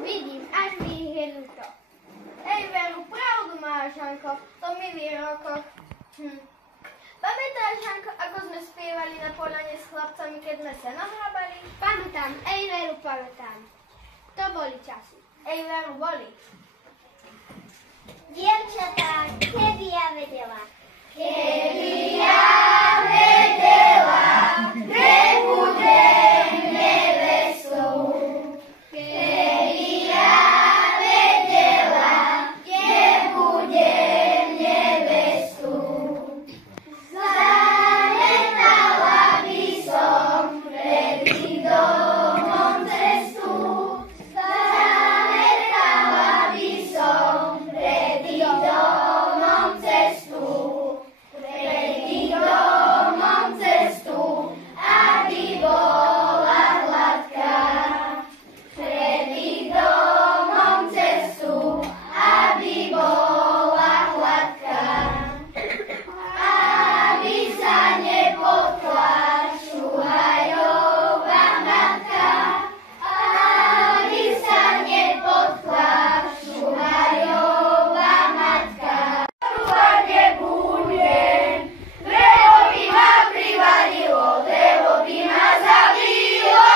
Vidím, až mi ich je ľúto. Ej, Veru, pravdu máš, Hanko, to milý rokoch. Pamätáš, Hanko, ako sme spievali na poľane s chlapcami, keď sme seno hrabali? Pamätám, ej, Veru, pamätám. To boli časy. Ej, Veru, boli. Dievčatá, keby ja vedela. Keby ja vedela, že budem nevestou. Keby ja vedela, kde budem nevestou. Zametala by som pred ich domom cestu. Zametala by som pred ich domom cestu. Pred ich domom cestu, aby bola hladká. Pred ich domom cestu, aby bola hladká. Aby sa nepotkla šuhajová matka. Aby sa nepotkla šuhajová matka. Hlavne budem, drevo by ma privalilo, drevo by ma zabilo.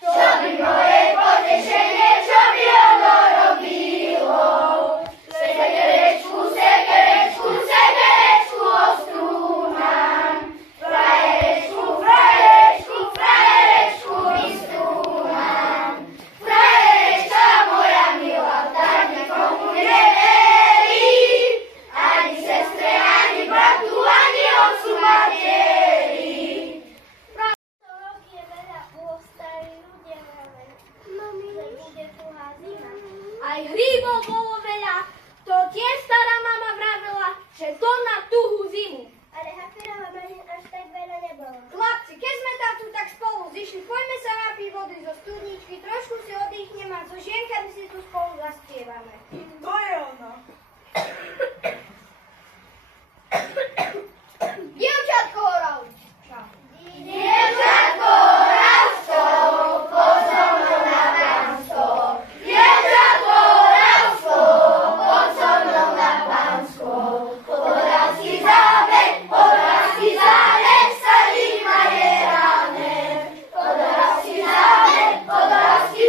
Čo by moje potešenie, čo by ono robilo? Sekerečku, sekerečku, sekerečku ostrúham. Frajerečku, frajerečku, frajerečku vystrúham. Frajerečka moja milá, tak nikomu neverí. Ani sestre, ani bratu, ani otcu materi. Rok je veľa, bolo starí ľudia hovorili, že bude tuhá zima. Aj hríbov bolo veľa, to tiež stará mama vravela, že to na tuhú zimu. Ale hafirova malín až tak veľa nebolo. Chlapci, keď sme tam tu tak spolu zišli, poďme sa napiť vody zo studničky, trošku si oddychneme a so žienkami si tu spolu zaspievame. To je ono. Dievčatko Oravča. Dievčatko Oravsko, poď so mnou na pánsko. Dievčatko Oravsko, poď so mnou na pánsko. Podravský zámek, sadík ma je ráne. Podravský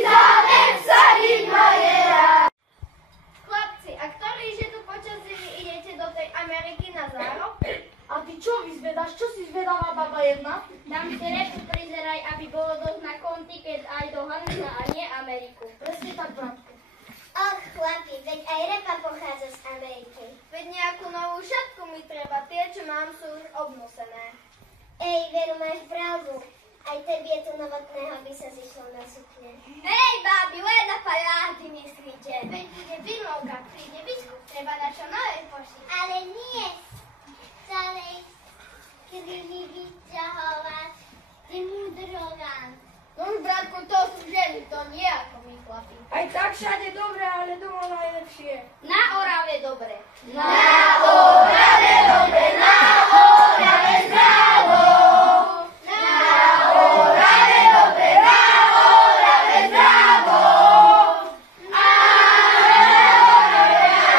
zámek, sadík ma je ráne. Chlapci, a ktorí že tu počas zimy idete do tej Ameriky na zárob? A ty čo vyzvedáš? Čo si zvedavá baba jedna? Tam si repu prizeraj, aby bolo dosť na konti, keď aj do Hansa a nie Ameriku. Presne tak, bratku. Och, chlapi, veď aj repa pochádza z Ameriky. Veď nejakú novú šatku mi treba, tie, čo mám, sú už obnosené. Ej, Veru, máš pravdu. Aj tebie tu novotného by sa zišlo na sukne. Hej, babi, len na paláty myslíte. Veď bude vymolka, príde biskup, treba na čo nové pošiť. Ale nie celej krvi vyťahovať, ty mudrogán. No už, bratku, to sú ženy, to nie ako my chlapi. Aj tak všade dobre, ale doma najlepšie. Na Orave dobre. Na Orave dobre, na Orave zdravo. Na Orave dobre, na Orave zdravo. Na Orave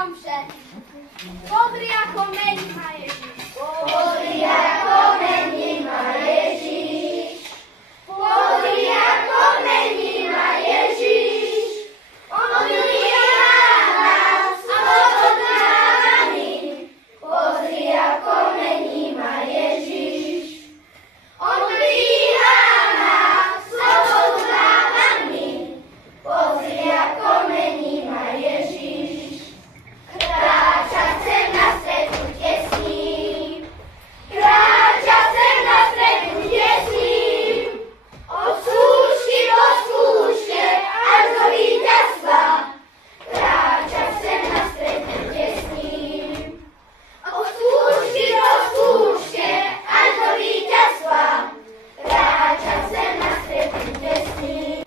Tomše. Podri ako mení ma Ježiš. Podri ako mení ma Ježiš. Podri ako mení ma Ježiš. On dvíha nás slobodnými. Podri ako mení ma Ježiš. On dvíha nás slobodnými. Podri ako mení ma Ježiš. Kráča sem na stretnutie s ním. Kráča sem na stretnutie s ním. Od skúšky do skúške až do víťazstva. Kráča sem na stretnutie s ním. Od skúšky do skúške až do víťazstva. Kráča sem na stretnutie s ním.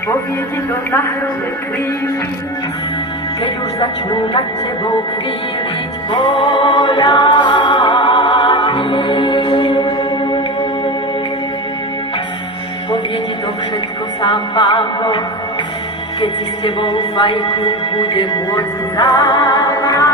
Povie ti to na hrobe kríž, keď už začnú nad tebou chvíliť Poľáky. Povie ti to všetko sám Pán Boh, keď si s tebou fajku bude môcť závážiť.